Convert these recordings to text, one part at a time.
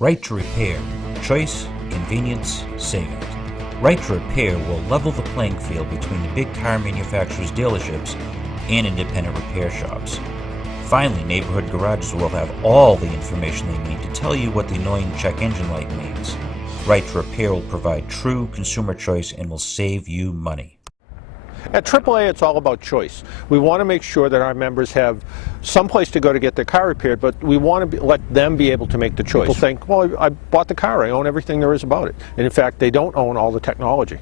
Right to Repair. Choice, convenience, savings. Right to Repair will level the playing field between the big car manufacturers' dealerships and independent repair shops. Finally, neighborhood garages will have all the information they need to tell you what the annoying check engine light means. Right to Repair will provide true consumer choice and will save you money. At AAA, it's all about choice. We want to make sure that our members have some place to go to get their car repaired, but we want to let them be able to make the choice. People think, well, I bought the car, I own everything there is about it. And in fact, they don't own all the technology.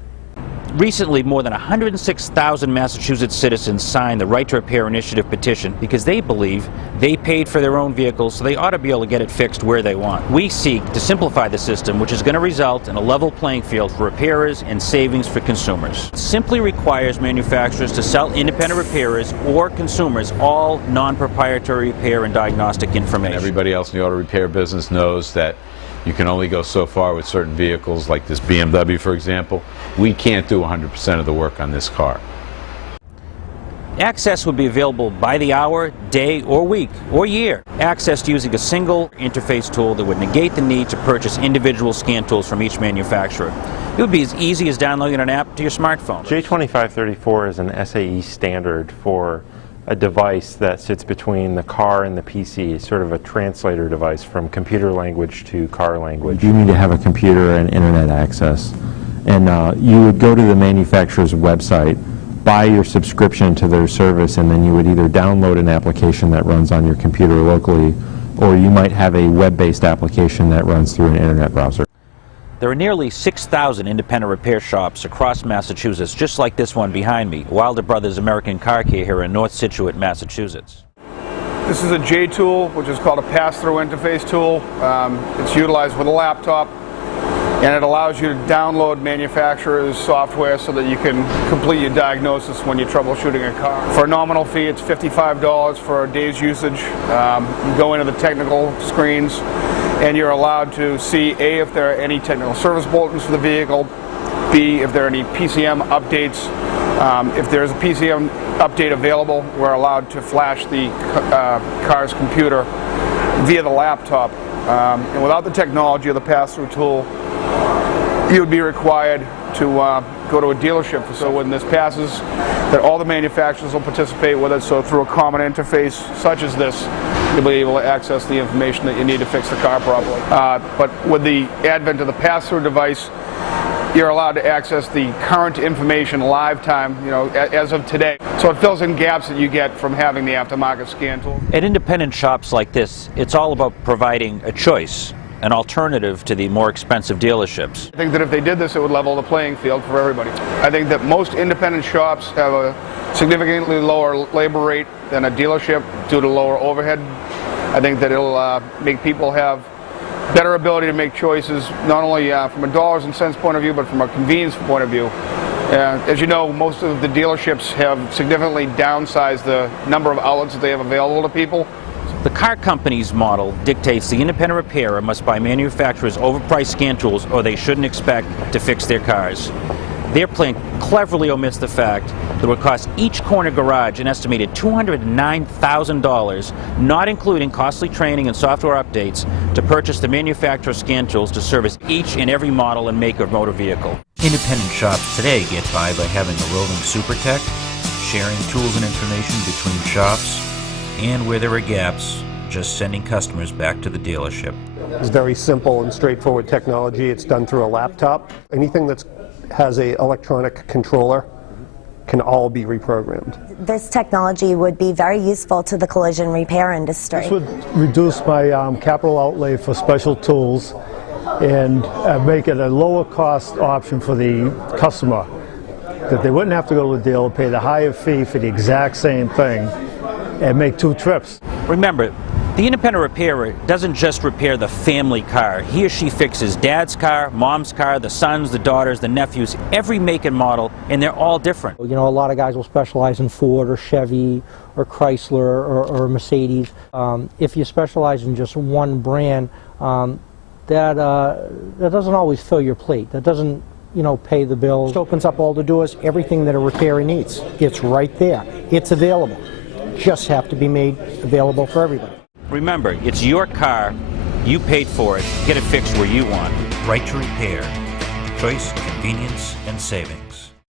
Recently, more than 106,000 Massachusetts citizens signed the Right to Repair Initiative petition because they believe they paid for their own vehicles, so they ought to be able to get it fixed where they want. We seek to simplify the system, which is going to result in a level playing field for repairers and savings for consumers. It simply requires manufacturers to sell independent repairers or consumers all non-proprietary repair and diagnostic information. Everybody else in the auto repair business knows that you can only go so far with certain vehicles, like this BMW, for example. We can't do 100% of the work on this car. Access would be available by the hour, day, or week, or year. Accessed using a single interface tool that would negate the need to purchase individual scan tools from each manufacturer. It would be as easy as downloading an app to your smartphone. J2534 is an SAE standard for a device that sits between the car and the PC, sort of a translator device from computer language to car language. You need to have a computer and internet access. And you would go to the manufacturer's website, buy your subscription to their service, and then you would either download an application that runs on your computer locally, or you might have a web-based application that runs through an internet browser. There are nearly 6,000 independent repair shops across Massachusetts, just like this one behind me, Wilder Brothers American Car Care here in North Situate, Massachusetts. This is a J tool, which is called a pass-through interface tool. It's utilized with a laptop, and it allows you to download manufacturer's software so that you can complete your diagnosis when you're troubleshooting a car. For a nominal fee, it's $55 for a day's usage. You go into the technical screens, and you're allowed to see A, if there are any technical service bulletins for the vehicle, B, if there are any PCM updates. If there's a PCM update available, we're allowed to flash the car's computer via the laptop. And without the technology of the pass-through tool, you would be required to go to a dealership. So when this passes, that all the manufacturers will participate with it, so through a common interface such as this, you'll be able to access the information that you need to fix the car properly. But with the advent of the pass-through device, you're allowed to access the current information live time, as of today. So it fills in gaps that you get from having the aftermarket scan tool. At independent shops like this, it's all about providing a choice, an alternative to the more expensive dealerships. I think that if they did this, it would level the playing field for everybody. I think that most independent shops have a significantly lower labor rate than a dealership due to lower overhead. I think that it'll make people have better ability to make choices, not only from a dollars and cents point of view, but from a convenience point of view. As you know, most of the dealerships have significantly downsized the number of outlets that they have available to people. The car company's model dictates the independent repairer must buy manufacturers' overpriced scan tools or they shouldn't expect to fix their cars. Their plan cleverly omits the fact that it would cost each corner garage an estimated $209,000, not including costly training and software updates, to purchase the manufacturer's scan tools to service each and every model and make of motor vehicle. Independent shops today get by having a roving super tech, sharing tools and information between shops, and where there are gaps, just sending customers back to the dealership. It's very simple and straightforward technology. It's done through a laptop. Anything that has an electronic controller can all be reprogrammed. This technology would be very useful to the collision repair industry. This would reduce my capital outlay for special tools and make it a lower cost option for the customer. That they wouldn't have to go to the dealer, pay the higher fee for the exact same thing, and make two trips. Remember, the independent repairer doesn't just repair the family car. He or she fixes dad's car, mom's car, the sons, the daughters, the nephews, every make and model, and they're all different. A lot of guys will specialize in Ford or Chevy or Chrysler or Mercedes. If you specialize in just one brand, that doesn't always fill your plate. That doesn't pay the bills. It opens up all the doors, everything that a repairer needs. It's right there. It's available. Just have to be made available for everybody. Remember, it's your car, You paid for it. Get it fixed where you want. Right to repair. Choice, convenience, and savings.